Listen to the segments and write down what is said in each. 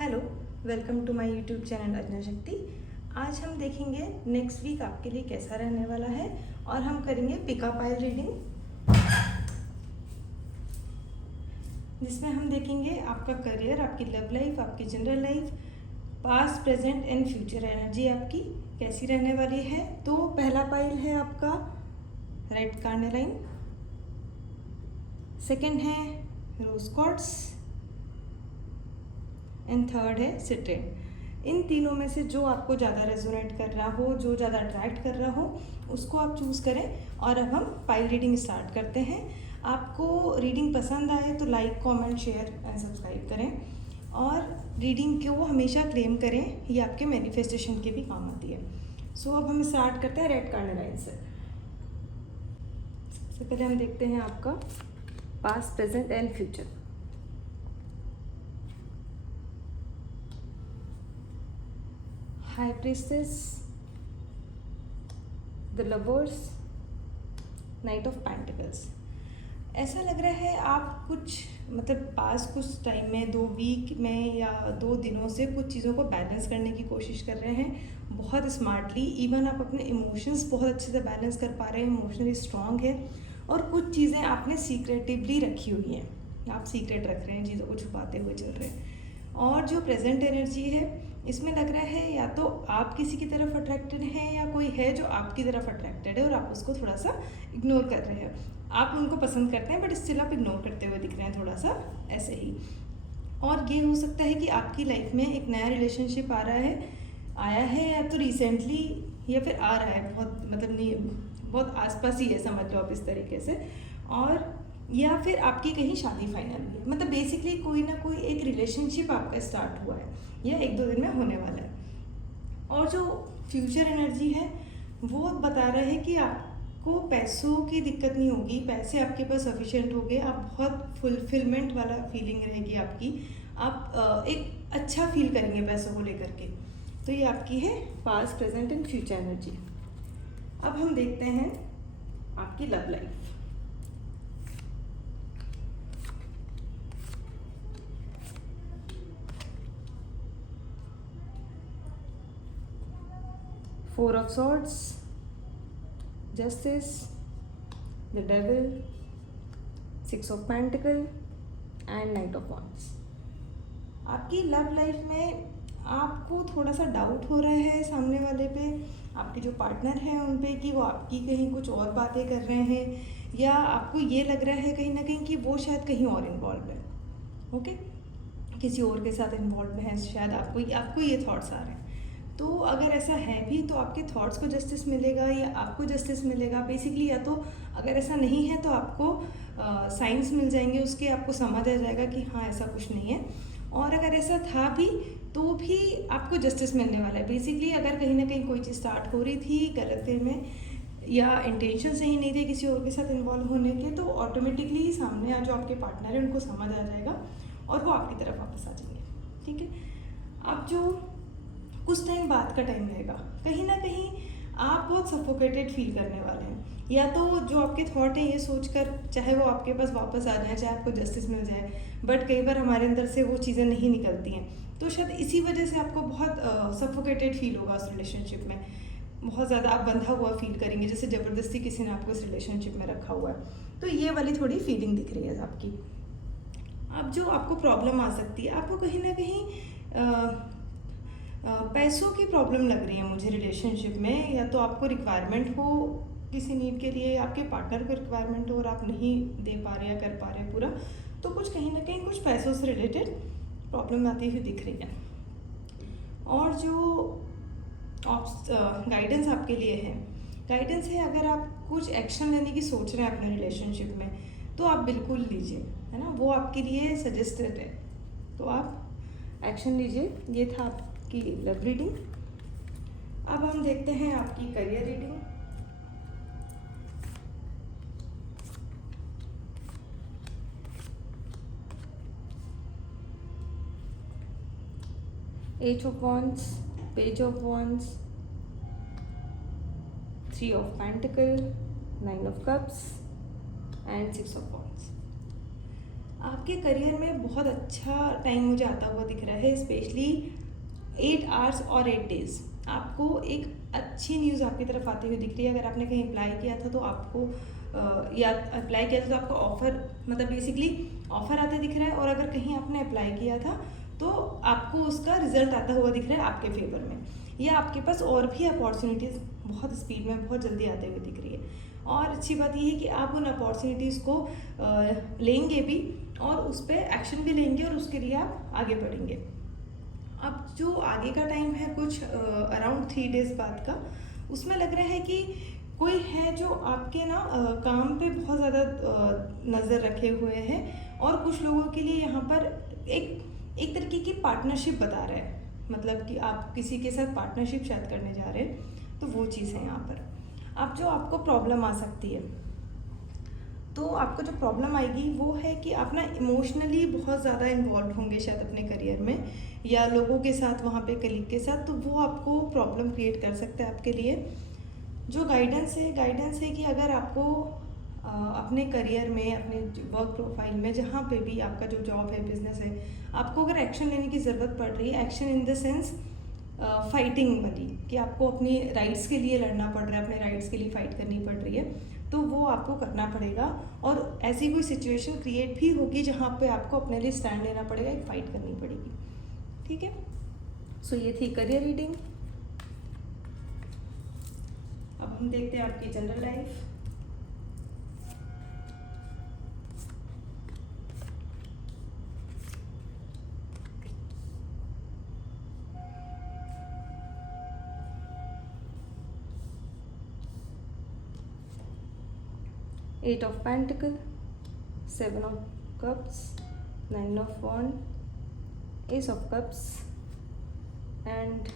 Hello, welcome to my YouTube channel Ajna Shakti. आज हम देखेंगे नेक्स्ट वीक आपके लिए कैसा रहने वाला है और हम करेंगे पिका पाइल रीडिंग, जिसमें हम देखेंगे आपका करियर, आपकी लव लाइफ, आपकी general life, past present and future energy आपकी कैसी रहने वाली है। तो पहला पाइल है आपका रेड कार्नेलाइन, सेकंड है रोज क्वार्ट्ज एंड थर्ड है सिट्रेन। इन तीनों में से जो आपको ज़्यादा रेजोनेट कर रहा हो, जो ज़्यादा अट्रैक्ट कर रहा हो, उसको आप चूज़ करें। और अब हम पाइल रीडिंग स्टार्ट करते हैं। आपको रीडिंग पसंद आए तो like, comment, share and subscribe करें और रीडिंग को हमेशा क्लेम करें, ये आपके मैनिफेस्टेशन के भी काम आती है। सो अब हम स्टार्ट करते हैं रेड कार्नेलाइन से। सबसे पहले हम देखते हैं आपका past, present and future. High priestess, the lovers, night of pentacles. ऐसा लग रहा है आप कुछ पास कुछ टाइम में 2 वीक में या 2 दिनों से कुछ चीज़ों को बैलेंस करने की कोशिश कर रहे हैं बहुत स्मार्टली। इवन आप अपने इमोशंस बहुत अच्छे से बैलेंस कर पा रहे हैं, इमोशनली स्ट्रांग है। और कुछ चीज़ें आपने सीक्रेटिवली रखी हुई हैं, आप सीक्रेट रख रहे हैं, चीज़ों को छुपाते हुए चल रहे हैं। और जो प्रेजेंट एनर्जी है, इसमें लग रहा है या तो आप किसी की तरफ अट्रैक्टेड हैं या कोई है जो आपकी तरफ अट्रैक्टेड है और आप उसको थोड़ा सा इग्नोर कर रहे हैं। आप उनको पसंद करते हैं बट स्टिल आप इग्नोर करते हुए दिख रहे हैं, थोड़ा सा ऐसे ही। और ये हो सकता है कि आपकी लाइफ में एक नया रिलेशनशिप आया है या तो रिसेंटली या फिर आ रहा है, नहीं, बहुत आसपास ही है, समझ लो आप इस तरीके से। और या फिर आपकी कहीं शादी फाइनल हुई है, बेसिकली कोई ना कोई एक रिलेशनशिप आपका स्टार्ट हुआ है या 1-2 दिन में होने वाला है। और जो फ्यूचर एनर्जी है वो बता रहा है कि आपको पैसों की दिक्कत नहीं होगी, पैसे आपके पास सफिशिएंट होंगे, आप बहुत फुलफिलमेंट वाला फीलिंग रहेगी आपकी, आप एक अच्छा फील करेंगे पैसों को लेकर के। तो ये आपकी है past, present and future energy. अब हम देखते हैं आपकी love life. Four of Swords, Justice, the Devil, Six of Pentacles and Knight of Wands। आपकी लव लाइफ में आपको थोड़ा सा डाउट हो रहा है सामने वाले पे, आपके जो पार्टनर हैं उन पे, कि वो आपकी कहीं कुछ और बातें कर रहे हैं, या आपको ये लग रहा है कहीं ना कहीं कि वो शायद कहीं और इन्वॉल्व है। ओके, किसी और के साथ इन्वॉल्व है शायद, आपको ये थॉट्स आ रहे हैं। तो अगर ऐसा है भी तो आपके थॉट्स को जस्टिस मिलेगा या आपको जस्टिस मिलेगा बेसिकली। या तो अगर ऐसा नहीं है तो आपको साइंस मिल जाएंगे उसके, आपको समझ आ जाएगा कि हाँ ऐसा कुछ नहीं है। और अगर ऐसा था भी तो भी आपको जस्टिस मिलने वाला है। बेसिकली अगर कहीं ना कहीं कोई चीज़ स्टार्ट हो रही थी गलत वे में या इंटेंशन से ही नहीं थे किसी और के साथ इन्वॉल्व होने के, तो ऑटोमेटिकली सामने जो आपके पार्टनर है उनको समझ आ जाएगा और वो आपकी तरफ वापस आ जाएंगे। ठीक है, अब जो कुछ टाइम बाद का टाइम रहेगा, कहीं ना कहीं आप बहुत सफोकेटेड फील करने वाले हैं। या तो जो आपके थॉट हैं ये सोचकर, चाहे वो आपके पास वापस आ जाए, चाहे आपको जस्टिस मिल जाए, बट कई बार हमारे अंदर से वो चीज़ें नहीं निकलती हैं। तो शायद इसी वजह से आपको बहुत सफोकेटेड फील होगा उस रिलेशनशिप में, बहुत ज़्यादा आप बंधा हुआ फील करेंगे, जैसे ज़बरदस्ती किसी ने आपको इस रिलेशनशिप में रखा हुआ है। तो ये वाली थोड़ी फीलिंग दिख रही है आपकी। अब जो आपको प्रॉब्लम आ सकती है, आपको कहीं ना कहीं पैसों की प्रॉब्लम लग रही है मुझे रिलेशनशिप में। या तो आपको रिक्वायरमेंट हो किसी नीड के लिए, आपके पार्टनर को रिक्वायरमेंट हो और आप नहीं दे पा रहे या कर पा रहे पूरा, तो कुछ कहीं ना कहीं कुछ पैसों से रिलेटेड प्रॉब्लम आती हुई दिख रही है। और जो गाइडेंस आपके लिए है, गाइडेंस है अगर आप कुछ एक्शन लेने की सोच रहे हैं अपने रिलेशनशिप में तो आप बिल्कुल लीजिए, है ना, वो आपके लिए सजेस्टेड है, तो आप एक्शन लीजिए। ये था की लव रीडिंग। अब हम देखते हैं आपकी career reading. Ace of wands, page of wands, 3 of pentacle, 9 of cups and 6 of wands. आपके करियर में बहुत अच्छा टाइम मुझे आता हुआ दिख रहा है, स्पेशली 8 आवर्स और 8 डेज़। आपको एक अच्छी न्यूज़ आपकी तरफ आती हुई दिख रही है। अगर आपने कहीं अप्लाई किया था तो आपको या अप्लाई किया था तो आपको ऑफ़र, मतलब बेसिकली ऑफ़र आता दिख रहा है, और अगर कहीं आपने अप्लाई किया था तो आपको उसका रिजल्ट आता हुआ दिख रहा है आपके फेवर में, या आपके पास और भी अपॉर्चुनिटीज़ बहुत स्पीड में बहुत जल्दी आते हुए दिख रही है। और अच्छी बात ये है कि आप उन अपॉर्चुनिटीज़ को लेंगे भी और उस पर एक्शन भी लेंगे और उसके लिए आप आगे बढ़ेंगे। अब जो आगे का टाइम है कुछ अराउंड 3 डेज़ बाद का, उसमें लग रहा है कि कोई है जो आपके ना काम पे बहुत ज़्यादा नज़र रखे हुए हैं, और कुछ लोगों के लिए यहाँ पर एक तरीके की पार्टनरशिप बता रहा है, मतलब कि आप किसी के साथ पार्टनरशिप शायद करने जा रहे हैं, तो वो चीज़ है यहाँ पर। अब जो आपको प्रॉब्लम आ सकती है, तो आपको जो प्रॉब्लम आएगी वो है कि आप ना इमोशनली बहुत ज़्यादा इन्वॉल्व होंगे शायद अपने करियर में, या लोगों के साथ, वहाँ पे कलीग के साथ, तो वो आपको प्रॉब्लम क्रिएट कर सकता है आपके लिए। जो गाइडेंस है कि अगर आपको अपने करियर में, अपने वर्क प्रोफाइल में, जहाँ पे भी आपका जो जॉब है, बिजनेस है, आपको अगर एक्शन लेने की ज़रूरत पड़ रही है, action in the sense fighting वाली, कि आपको अपनी राइट्स के लिए लड़ना पड़ रहा है, अपने राइट्स के लिए फाइट करनी पड़ रही है, तो वो आपको करना पड़ेगा। और ऐसी कोई सिचुएशन क्रिएट भी होगी जहाँ पे आपको अपने लिए स्टैंड लेना पड़ेगा, एक फाइट करनी पड़ेगी। ठीक है, सो ये थी करियर रीडिंग। अब हम देखते हैं आपकी general life. Eight of pentacle, 7 of cups, 9 of wand, ace of cups and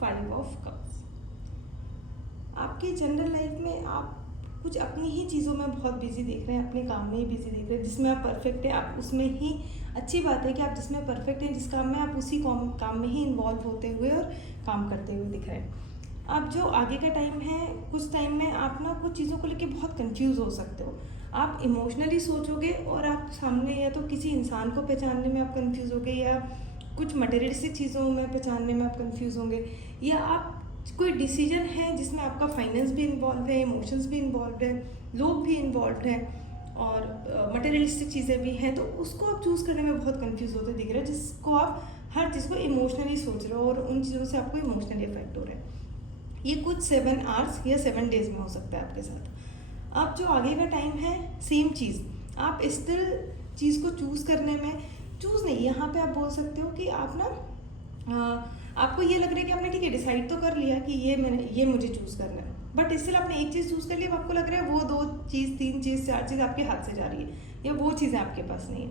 5 of cups. आपकी जनरल लाइफ में आप कुछ अपनी ही चीज़ों में बहुत बिजी देख रहे हैं, अपने काम में ही बिजी देख रहे हैं, जिसमें आप परफेक्ट हैं आप उसमें ही। अच्छी बात है कि आप जिसमें परफेक्ट हैं, जिस काम में आप, उसी काम में ही इन्वॉल्व होते हुए और काम करते हुए दिख रहे हैं। अब जो आगे का टाइम है, कुछ टाइम में आप ना कुछ चीज़ों को लेके बहुत कंफ्यूज हो सकते हो। आप इमोशनली सोचोगे और आप सामने, या तो किसी इंसान को पहचानने में आप कंफ्यूज होगे, या कुछ मटेरियलिस्टिक चीज़ों में पहचानने में आप कंफ्यूज होंगे, या आप कोई डिसीजन है जिसमें आपका फाइनेंस भी इन्वॉल्व है, इमोशंस भी इन्वॉल्व है, लोग भी इन्वॉल्व हैं, और मटेरियलिस्टिक चीज़ें भी हैं, तो उसको आप चूज़ करने में बहुत कंफ्यूज होते दिख रहे हैं, जिसको आप हर चीज़ को इमोशनली सोच रहे हो और उन चीज़ों से आपको इमोशनली इफेक्ट हो रहा है। ये कुछ 7 आवर्स या 7 डेज में हो सकता है आपके साथ। अब जो आगे का टाइम है, सेम चीज़, आप स्टिल चीज़ को चूज़ करने में, चूज़ नहीं, यहाँ पे आप बोल सकते हो कि आप ना आपको ये लग रहा है कि आपने ठीक है डिसाइड तो कर लिया कि ये मुझे चूज़ करना है, बट स्टिल आपने एक चीज़ चूज़ कर ली, आपको लग रहा है वो 2 चीज़, 3 चीज़, 4 चीज़ आपके हाथ से जा रही है, या वो चीज़ें आपके पास नहीं है,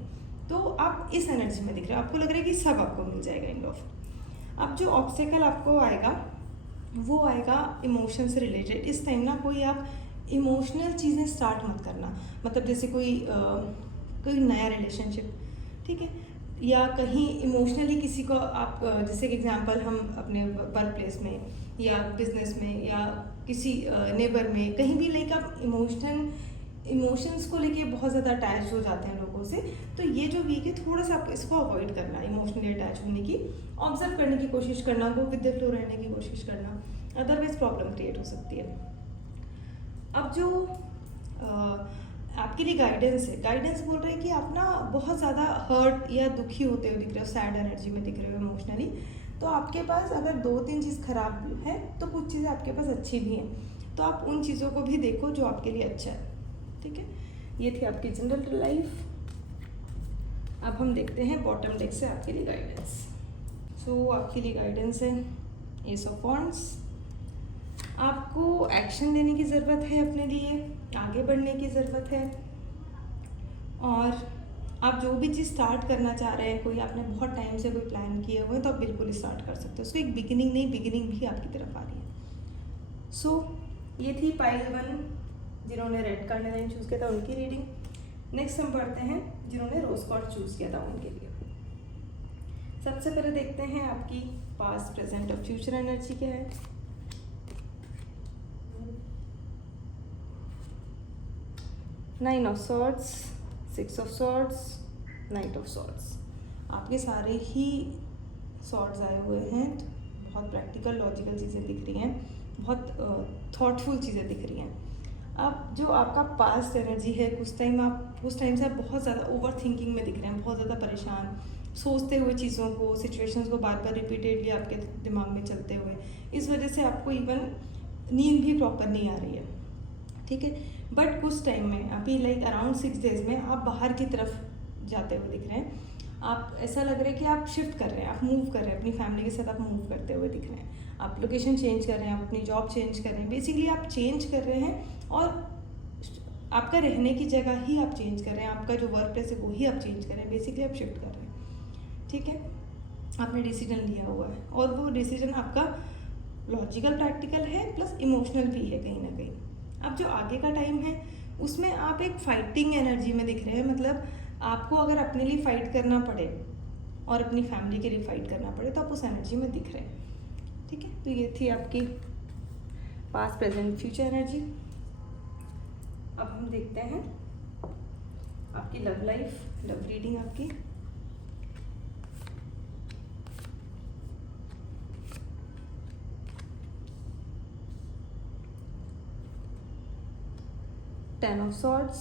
तो आप इस एनर्जी में दिख रहे हो, आपको लग रहा है कि सब आपको मिल जाएगा इन ऑफ। अब जो ऑब्स्टेकल आपको आएगा वो आएगा इमोशन से रिलेटेड। इस टाइम ना कोई आप इमोशनल चीज़ें स्टार्ट मत करना, मतलब जैसे कोई नया रिलेशनशिप, ठीक है, या कहीं इमोशनली किसी को आप, जैसे कि एग्जांपल हम अपने वर्क प्लेस में या बिजनेस में या किसी नेबर में, कहीं भी लाइक आप इमोशंस को लेके बहुत ज़्यादा अटैच हो जाते हैं लोगों से, तो ये जो वीक है थोड़ा सा आपको इसको अवॉइड करना, इमोशनली अटैच होने की, ऑब्जर्व करने की कोशिश करना, गो विद द फ्लो रहने की कोशिश करना, अदरवाइज प्रॉब्लम क्रिएट हो सकती है। अब जो आपके लिए गाइडेंस बोल रहे हैं कि आप ना बहुत ज़्यादा हर्ट या दुखी होते हुए दिख रहे हो, सैड एनर्जी में दिख रहे हो इमोशनली, तो आपके पास अगर 2-3 चीज़ खराब है तो कुछ चीज़ें आपके पास अच्छी भी हैं, तो आप उन चीज़ों को भी देखो जो आपके लिए अच्छा है। ठीक है, ये थी आपकी जनरल लाइफ। अब हम देखते हैं बॉटम डेक से आपके लिए गाइडेंस। सो आपके लिए गाइडेंस है एस ऑफ वॉन्ड्स। आपको एक्शन लेने की ज़रूरत है, अपने लिए आगे बढ़ने की ज़रूरत है, और आप जो भी चीज़ स्टार्ट करना चाह रहे हैं, कोई आपने बहुत टाइम से कोई प्लान किए हुए हैं, तो आप बिल्कुल स्टार्ट कर सकते हो उसको। एक बिगिनिंग भी आपकी तरफ आ रही है। सो ये थी पाइल 1 जिन्होंने रेड कार्डिनाइन चूज़ किया था उनकी रीडिंग। नेक्स्ट हम पढ़ते हैं जिन्होंने रोज कॉर्ड चूज़ किया था उनके लिए। सबसे पहले देखते हैं आपकी पास्ट, प्रेजेंट और फ्यूचर एनर्जी क्या है। Nine of swords, 6 of swords, night of swords. आपके सारे ही सॉर्ड्स आए हुए हैं, बहुत प्रैक्टिकल लॉजिकल चीज़ें दिख रही हैं, बहुत थॉटफुल चीज़ें दिख रही हैं। अब जो आपका पास्ट एनर्जी है, उस टाइम से आप बहुत ज़्यादा ओवर थिंकिंग में दिख रहे हैं, बहुत ज़्यादा परेशान, सोचते हुए चीज़ों को, सिचुएशंस को बार बार रिपीटेडली आपके दिमाग में चलते हुए, इस वजह से आपको इवन नींद भी प्रॉपर नहीं आ रही है, ठीक है। बट कुछ टाइम में अभी लाइक अराउंड 6 डेज में आप बाहर की तरफ जाते हुए दिख रहे हैं। आप ऐसा लग रहा है कि आप शिफ्ट कर रहे हैं, आप मूव कर रहे हैं, अपनी फैमिली के साथ आप मूव करते हुए दिख रहे हैं, आप लोकेशन चेंज कर रहे हैं, आप अपनी जॉब चेंज कर रहे हैं, बेसिकली आप चेंज कर रहे हैं और आपका रहने की जगह ही आप चेंज कर रहे हैं, आपका जो वर्क प्लेस है वो ही आप चेंज कर रहे हैं, बेसिकली आप शिफ्ट कर रहे हैं, ठीक है। आपने डिसीजन लिया हुआ है और वो डिसीजन आपका लॉजिकल प्रैक्टिकल है प्लस इमोशनल भी है कहीं ना कहीं। अब जो आगे का टाइम है उसमें आप एक फाइटिंग एनर्जी में दिख रहे हैं, मतलब आपको अगर अपने लिए फाइट करना पड़े और अपनी फैमिली के लिए फाइट करना पड़े तो आप उस एनर्जी में दिख रहे हैं, ठीक है। तो ये थी आपकी पास्ट प्रेजेंट फ्यूचर एनर्जी। अब हम देखते हैं आपकी लव लाइफ, लव रीडिंग आपकी। Ten of Swords,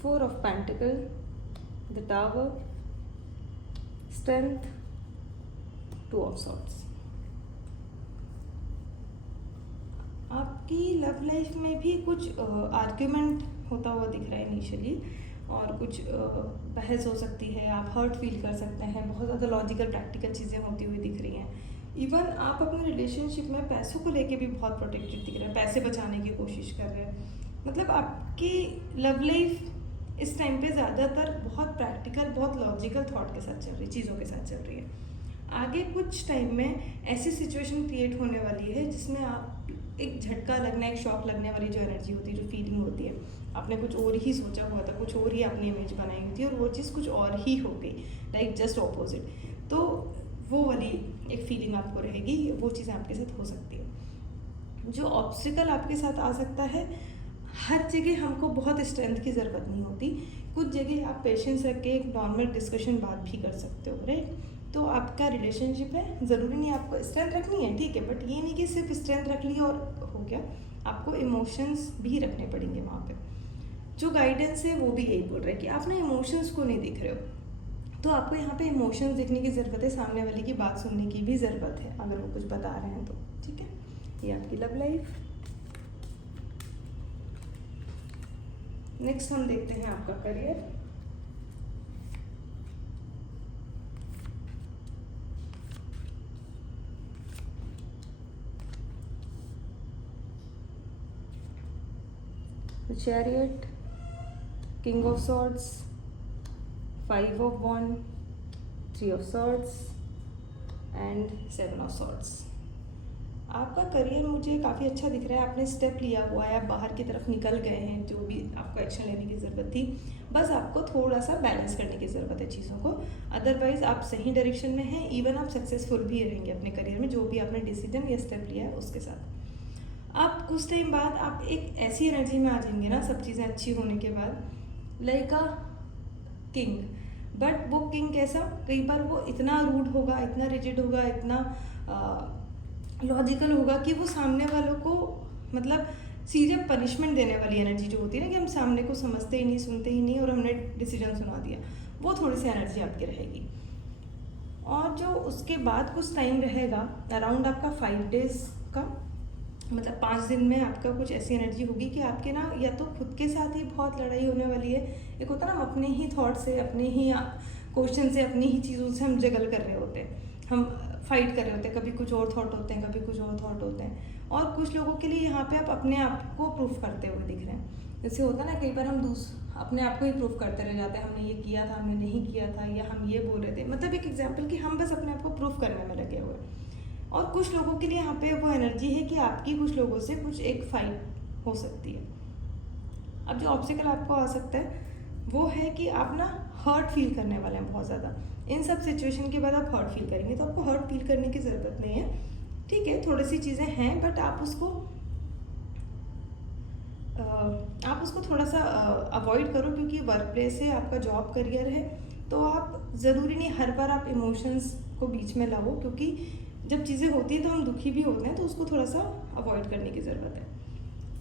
Four of Pentacles, the Tower, Strength, Two of Swords। आपकी लव लाइफ में भी कुछ आर्ग्यूमेंट होता हुआ दिख रहा है इनिशियली, और कुछ बहस हो सकती है, आप हर्ट फील कर सकते हैं, बहुत ज़्यादा लॉजिकल प्रैक्टिकल चीज़ें होती हुई दिख रही हैं। इवन आप अपने रिलेशनशिप में पैसों को लेके भी बहुत प्रोटेक्टेड दिख रहे हैं, पैसे बचाने की कोशिश कर रहे हैं, मतलब आपकी लव लाइफ इस टाइम पे ज़्यादातर बहुत प्रैक्टिकल, बहुत लॉजिकल थॉट के साथ चल रही है, चीज़ों के साथ चल रही है। आगे कुछ टाइम में ऐसी सिचुएशन क्रिएट होने वाली है जिसमें आप एक झटका लगना, एक शॉक लगने वाली जो एनर्जी होती है, जो फीलिंग होती है, आपने कुछ और ही सोचा हुआ था, कुछ और ही आपने इमेज बनाई हुई थी और वो चीज़ कुछ और ही हो गई, लाइक जस्ट ऑपोजिट। तो वो वाली एक फीलिंग आपको रहेगी, वो चीज़ें आपके साथ हो सकती है। जो ऑब्स्टिकल आपके साथ आ सकता है, हर जगह हमको बहुत स्ट्रेंथ की ज़रूरत नहीं होती, कुछ जगह आप पेशेंस रख के एक नॉर्मल डिस्कशन बात भी कर सकते हो, राइट। तो आपका रिलेशनशिप है, ज़रूरी नहीं आपको स्ट्रेंथ रखनी है, ठीक है, बट ये नहीं कि सिर्फ स्ट्रेंथ रख ली और हो गया, आपको इमोशंस भी रखने पड़ेंगे वहाँ पे। जो गाइडेंस है वो भी यही बोल रहा है कि आप ना इमोशंस को नहीं दिख रहे हो, तो आपको यहाँ पे इमोशंस दिखने की ज़रूरत है, सामने वाले की बात सुनने की भी ज़रूरत है अगर वो कुछ बता रहे हैं तो, ठीक है। ये आपकी लव लाइफ। नेक्स्ट हम देखते हैं आपका career. The Chariot, King of Swords, Five of Wands, Three of Swords and Seven of Swords। आपका करियर मुझे काफ़ी अच्छा दिख रहा है, आपने स्टेप लिया हुआ है, आप बाहर की तरफ निकल गए हैं, जो भी आपको एक्शन लेने की ज़रूरत थी, बस आपको थोड़ा सा बैलेंस करने की ज़रूरत है चीज़ों को, अदरवाइज़ आप सही डायरेक्शन में हैं, इवन आप सक्सेसफुल भी रहेंगे अपने करियर में, जो भी आपने डिसीजन या स्टेप लिया है उसके साथ। आप कुछ टाइम बाद आप एक ऐसी एनर्जी में आ जाएंगे ना, सब चीज़ें अच्छी होने के बाद, लाइक अ किंग। बट वो किंग कैसा, कई बार वो इतना रूड होगा, इतना रिजिड होगा, इतना लॉजिकल होगा कि वो सामने वालों को मतलब सीधे पनिशमेंट देने वाली एनर्जी जो होती है ना, कि हम सामने को समझते ही नहीं, सुनते ही नहीं और हमने डिसीजन सुना दिया, वो थोड़ी सी एनर्जी आपकी रहेगी। और जो उसके बाद कुछ टाइम रहेगा, अराउंड आपका 5 डेज का, मतलब 5 दिन में आपका कुछ ऐसी एनर्जी होगी कि आपके ना या तो खुद के साथ ही बहुत लड़ाई होने वाली है, एक होता है ना अपने ही थॉट से, अपने ही क्वेश्चन से, अपनी ही चीज़ों से हम जगल कर रहे होते हैं, हम फाइट कर रहे होते हैं, कभी कुछ और थॉट होते हैं, कभी कुछ और थॉट होते हैं। और कुछ लोगों के लिए यहाँ पे आप अपने आप को प्रूफ करते हुए दिख रहे हैं, जैसे होता है ना कई बार हम अपने आप को ही प्रूफ करते रह जाते हैं, हमने ये किया था, हमने नहीं किया था, या हम ये बोल रहे थे, मतलब एक एग्जाम्पल कि हम बस अपने आप को प्रूफ करने में लगे हुए। और कुछ लोगों के लिए यहाँ पे वो एनर्जी है कि आपकी कुछ लोगों से कुछ एक फाइट हो सकती है। अब जो ऑब्स्टिकल आपको आ सकता है वो है कि आप ना हर्ट फील करने वाले हैं बहुत ज़्यादा, इन सब सिचुएशन के बाद आप हर्ट फील करेंगे, तो आपको हर्ट फील करने की ज़रूरत नहीं है, ठीक है, थोड़ी सी चीज़ें हैं बट आप उसको आप उसको थोड़ा सा अवॉइड करो, क्योंकि वर्क प्लेस है, आपका जॉब करियर है, तो आप ज़रूरी नहीं हर बार आप इमोशंस को बीच में लाओ, क्योंकि जब चीज़ें होती हैं तो हम दुखी भी होते हैं, तो उसको थोड़ा सा अवॉइड करने की ज़रूरत है।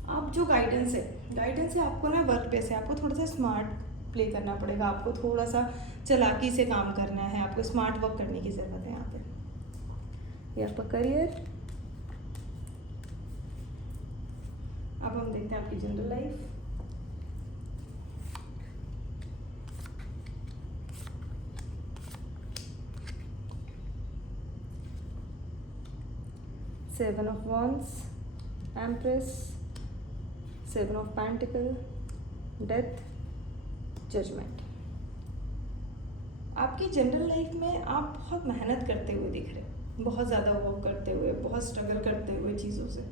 आप जो गाइडेंस है आपको ना वर्क प्लेस है, आपको थोड़ा सा स्मार्ट प्ले करना पड़ेगा, आपको थोड़ा सा चालाकी से काम करना है, आपको स्मार्ट वर्क करने की ज़रूरत है यहाँ पे। ये आपका करियर। अब हम देखते हैं आपकी general life. Seven of wands, empress, seven of pentacle, death, judgment. आपकी जनरल लाइफ में आप बहुत मेहनत करते हुए दिख रहे हैं, बहुत ज़्यादा वर्क करते हुए, बहुत स्ट्रगल करते हुए चीज़ों से,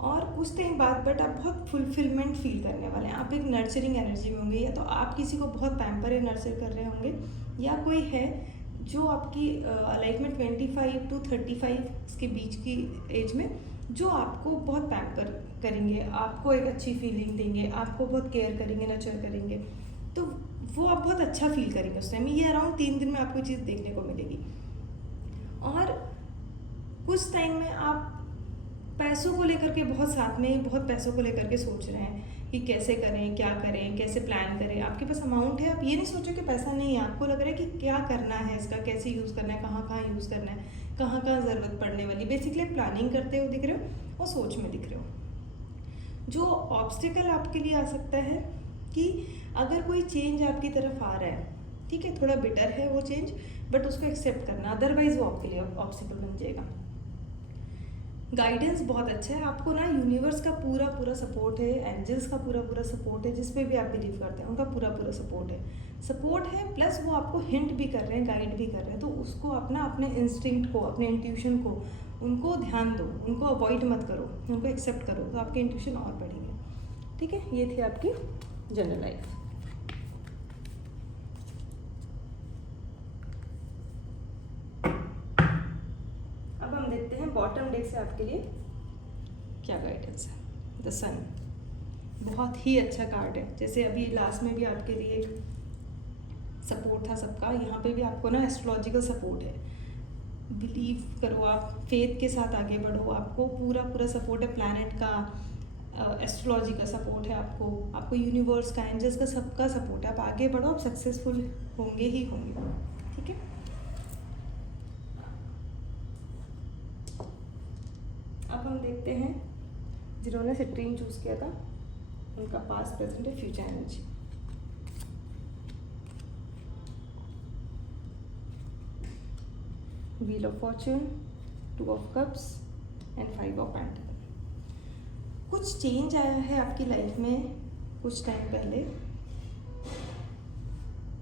और कुछ टाइम बाद बट आप बहुत फुलफिलमेंट फील करने वाले हैं। आप एक नर्चरिंग एनर्जी में होंगे, या तो आप किसी को बहुत पैम्पर या नर्चर कर रहे होंगे, या कोई है जो आपकी लाइफ में 25 to 35 के बीच की एज में जो आपको बहुत पैम्पर करेंगे, आपको एक अच्छी फीलिंग देंगे, आपको बहुत केयर करेंगे, नर्चर करेंगे, तो वो आप बहुत अच्छा फील करेंगे उस टाइम। ये अराउंड 3 दिन में आपको चीज़ देखने को मिलेगी। और कुछ टाइम में आप पैसों को लेकर के बहुत साथ में बहुत पैसों को लेकर के सोच रहे हैं कि कैसे करें, क्या करें, कैसे प्लान करें। आपके पास अमाउंट है, आप ये नहीं सोचो कि पैसा नहीं है, आपको लग रहा है कि क्या करना है, इसका कैसे यूज़ करना है, कहाँ कहाँ यूज़ करना है, कहाँ कहाँ ज़रूरत पड़ने वाली। बेसिकली प्लानिंग करते हुए दिख रहे हो और सोच में दिख रहे हो। जो ऑब्स्टिकल आपके लिए आ सकता है कि अगर कोई चेंज आपकी तरफ आ रहा है, ठीक है, थोड़ा बिटर है वो चेंज, बट उसको एक्सेप्ट करना, अदरवाइज वो आपके लिए ऑब्स्टिकल बन जाएगा। गाइडेंस बहुत अच्छा है, आपको ना यूनिवर्स का पूरा पूरा सपोर्ट है, एंजल्स का पूरा पूरा सपोर्ट है, जिस पे भी आप बिलीव करते हैं उनका पूरा पूरा सपोर्ट है, प्लस वो आपको हिंट भी कर रहे हैं, गाइड भी कर रहे हैं। तो उसको अपने इंस्टिंक्ट को, अपने इंट्यूशन को, उनको ध्यान दो, उनको अवॉइड मत करो, उनको एक्सेप्ट करो, तो आपके इंट्यूशन और बढ़ेंगे। ठीक है, ये थी आपकी जनरल लाइफ। अब हम देखते हैं बॉटम डेक से आपके लिए क्या गाइडेंस है। द सन बहुत ही अच्छा कार्ड है, जैसे अभी लास्ट में भी आपके लिए सपोर्ट था सबका, यहाँ पे भी आपको ना एस्ट्रोलॉजिकल सपोर्ट है। बिलीव करो, आप फेथ के साथ आगे बढ़ो, आपको पूरा पूरा सपोर्ट है, प्लैनेट का, एस्ट्रोलॉजी का सपोर्ट है, आपको यूनिवर्स का, एंजल्स का, सबका सपोर्ट है। आप आगे बढ़ो, आप सक्सेसफुल होंगे ही होंगे। ठीक है, अब हम देखते हैं जिन्होंने सिट्रीन चूज़ किया था उनका पास्ट, प्रेजेंट है, future energy. Wheel of Fortune, 2 of cups and 5 of pentacle. कुछ चेंज आया है आपकी लाइफ में कुछ टाइम पहले,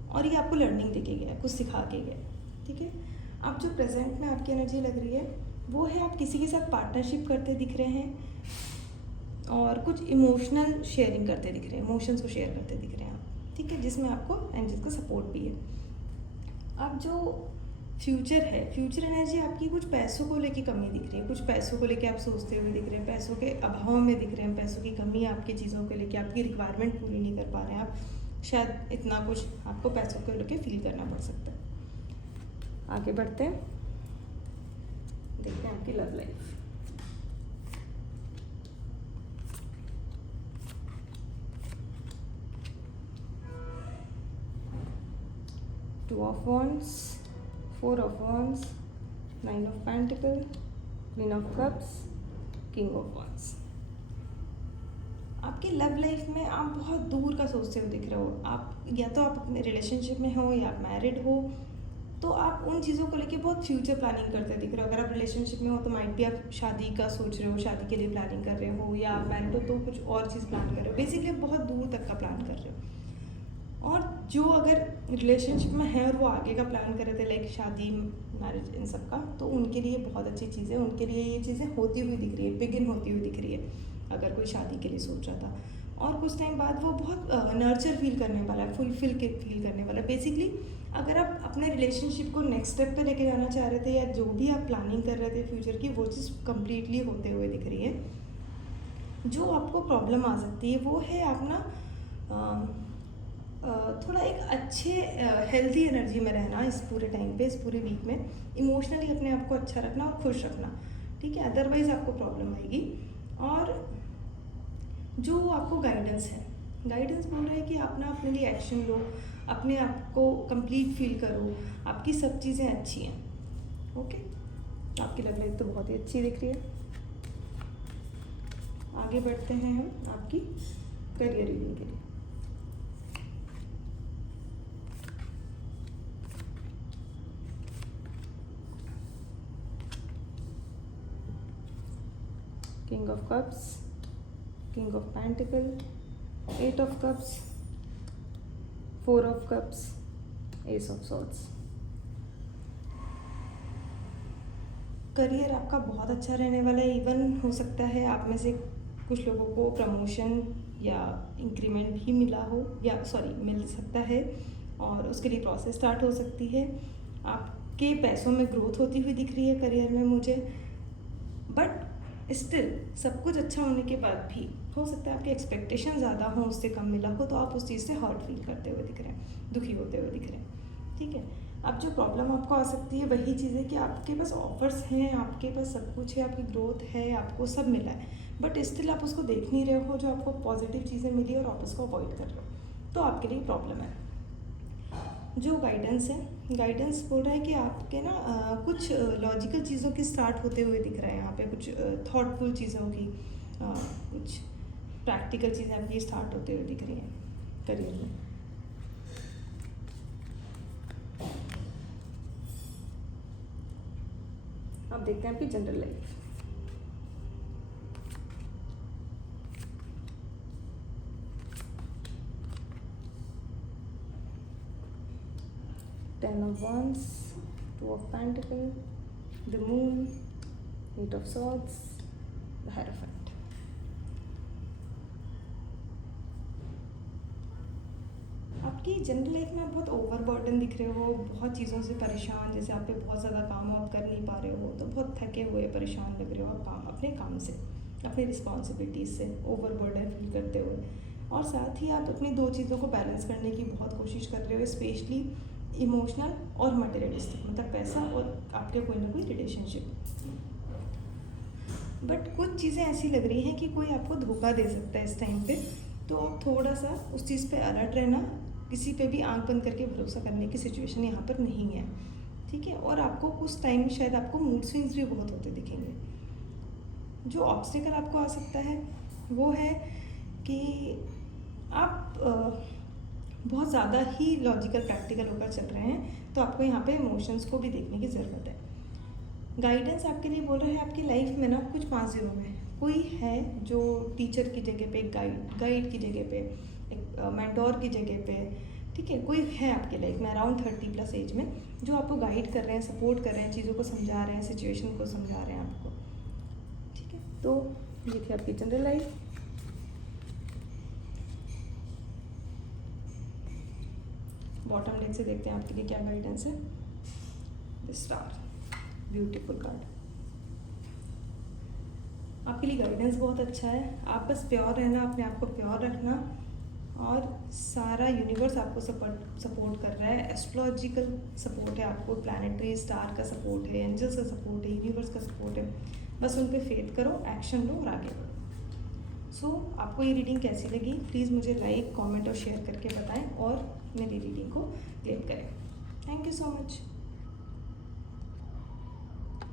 और ये आपको लर्निंग दे के गया, कुछ सिखा के गया। ठीक है, अब जो प्रेजेंट में आपकी एनर्जी लग रही है वो है आप किसी के साथ पार्टनरशिप करते दिख रहे हैं, और कुछ इमोशनल शेयरिंग करते दिख रहे हैं, इमोशंस को शेयर करते दिख रहे हैं आप। ठीक है, जिसमें आपको एंजल्स का सपोर्ट भी है। अब जो फ्यूचर है, फ्यूचर एनर्जी आपकी कुछ पैसों को लेके कमी दिख रही है, कुछ पैसों को लेके आप सोचते हुए दिख रहे हैं, पैसों के अभाव में दिख रहे हैं, पैसों की कमी है आपकी चीज़ों को लेके, आपकी रिक्वायरमेंट पूरी नहीं कर पा रहे हैं आप, शायद इतना कुछ आपको पैसों को लेके फील करना पड़ सकता है। आगे बढ़ते हैं, देखते हैं आपकी love life. Two of wands, 4 of wands, 9 of pentacle, queen of cups, king of wands. आपकी लव लाइफ में आप बहुत दूर का सोचते हुए दिख रहे हो। आप या तो आप अपने रिलेशनशिप में हो या आप मैरिड हो, तो आप उन चीज़ों को लेके बहुत फ्यूचर प्लानिंग करते दिख रहे हो। अगर आप रिलेशनशिप में हो तो माइट भी आप शादी का सोच रहे हो, शादी के लिए प्लानिंग कर रहे हो, या आप मैरिड हो तो कुछ और चीज़ प्लान कर रहे हो। बेसिकली बहुत दूर तक का प्लान कर रहे हो। और जो अगर रिलेशनशिप में है और वो आगे का प्लान कर रहे थे, लाइक शादी, मैरिज, इन सब का, तो उनके लिए बहुत अच्छी चीज़ है, उनके लिए ये चीज़ें होती हुई दिख रही है, बिगिन होती हुई दिख रही है, अगर कोई शादी के लिए सोच रहा था। और कुछ टाइम बाद वो बहुत नर्चर फील करने वाला है, फुलफिल के फील करने वाला है। बेसिकली अगर आप अपने रिलेशनशिप को नेक्स्ट स्टेप पे लेके जाना चाह रहे थे, या जो भी आप प्लानिंग कर रहे थे फ्यूचर की, वो चीज़ कम्प्लीटली होते हुए दिख रही है। जो आपको प्रॉब्लम आ सकती है वो है आप ना थोड़ा एक अच्छे हेल्दी एनर्जी में रहना इस पूरे टाइम पे, इस पूरे वीक में इमोशनली अपने आप को अच्छा रखना और खुश रखना, ठीक है। अदरवाइज़ आपको प्रॉब्लम आएगी। और जो आपको गाइडेंस है, गाइडेंस बोल रहा है कि आप ना अपने लिए एक्शन लो, अपने आप को कंप्लीट फील करो, आपकी सब चीज़ें अच्छी हैं। ओके, आपकी लग रही है तो बहुत ही अच्छी दिख रही है। आगे बढ़ते हैं हम आपकी करियर रीडिंग के लिए। King of cups, king of pentacle, 8 of cups, 4 of cups, S of swords. Career आपका बहुत अच्छा रहने वाला है। इवन हो सकता है आप में से कुछ लोगों को प्रमोशन या इंक्रीमेंट भी मिला हो, या सॉरी मिल सकता है, और उसके लिए प्रोसेस स्टार्ट हो सकती है। आपके पैसों में ग्रोथ होती हुई दिख रही है करियर में मुझे। बट स्टिल सब कुछ अच्छा होने के बाद भी हो सकता है आपके एक्सपेक्टेशन ज़्यादा हो, उससे कम मिला हो, तो आप उस चीज़ से हर्ट फील करते हुए दिख रहे हैं, दुखी होते हुए दिख रहे हैं, ठीक है। अब जो प्रॉब्लम आपको आ सकती है वही चीज़ है कि आपके पास ऑफर्स हैं, आपके पास सब कुछ है, आपकी ग्रोथ है, आपको सब मिला है, बट स्टिल आप उसको देख नहीं रहे हो, जो आपको पॉजिटिव चीज़ें मिली, और आप उसको अवॉइड कर रहे हो, तो आपके लिए प्रॉब्लम है। जो गाइडेंस है, गाइडेंस बोल रहा है कि आपके ना कुछ लॉजिकल चीज़ों की स्टार्ट होते हुए दिख रहा है यहाँ पे, कुछ थॉटफुल चीज़ों की, कुछ प्रैक्टिकल चीज़ें आपकी स्टार्ट होते हुए दिख रही हैं करियर में। अब देखते हैं आपकी general life. Ten of Wands, 2 of Pentacles, the Moon, 8 of Swords, the Hierophant। आपकी जनरल लाइफ में आप बहुत ओवरबर्डन दिख रहे हो, बहुत चीज़ों से परेशान, जैसे आप पे बहुत ज़्यादा काम आप कर नहीं पा रहे हो, तो बहुत थके हुए परेशान लग रहे हो आप अपने काम से, अपनी रिस्पॉन्सिबिलिटीज से ओवरबर्डन फील करते हुए। और साथ ही आप अपनी दो चीज़ों को बैलेंस करने की बहुत कोशिश कर रहे हो, स्पेशली इमोशनल और मटेरियलिस्टिक, मतलब पैसा और आपके कोई ना कोई रिलेशनशिप। बट कुछ चीज़ें ऐसी लग रही हैं कि कोई आपको धोखा दे सकता है इस टाइम पे, तो आप थोड़ा सा उस चीज़ पे अलर्ट रहना। किसी पे भी आंख बंद करके भरोसा करने की सिचुएशन यहाँ पर नहीं है, ठीक है। और आपको उस टाइम शायद आपको मूड स्विंग्स भी बहुत होते दिखेंगे। जो ऑब्स्टिकल आपको आ सकता है वो है कि आप बहुत ज़्यादा ही लॉजिकल प्रैक्टिकल होकर चल रहे हैं, तो आपको यहाँ पे इमोशंस को भी देखने की ज़रूरत है। गाइडेंस आपके लिए बोल रहा है आपकी लाइफ में ना कुछ 5 दिनों में कोई है जो टीचर की जगह पे, गाइड की जगह पे, एक मेंटोर की जगह पे, ठीक है, कोई है आपके लाइफ में अराउंड 30+ एज में, जो आपको गाइड कर रहे हैं, सपोर्ट कर रहे हैं, चीज़ों को समझा रहे हैं, सिचुएशन को समझा रहे हैं आपको, ठीक है। तो ये थी आपकी जनरल लाइफ। बॉटम डेक से देखते हैं आपके लिए क्या गाइडेंस है। The star, beautiful card. आपके लिए गाइडेंस बहुत अच्छा है। आप बस प्योर रहना, अपने आप को प्योर रखना, और सारा यूनिवर्स आपको सपोर्ट कर रहा है। एस्ट्रोलॉजिकल सपोर्ट है आपको, प्लैनेटरी स्टार का सपोर्ट है, एंजल्स का सपोर्ट है, यूनिवर्स का सपोर्ट है। बस उन पे फेथ करो, एक्शन लो और आगे बढ़ो। सो आपको ये रीडिंग कैसी लगी प्लीज़ मुझे लाइक, कमेंट और शेयर करके बताएं, और मेरी रीडिंग को क्लेम करें। Thank you so much.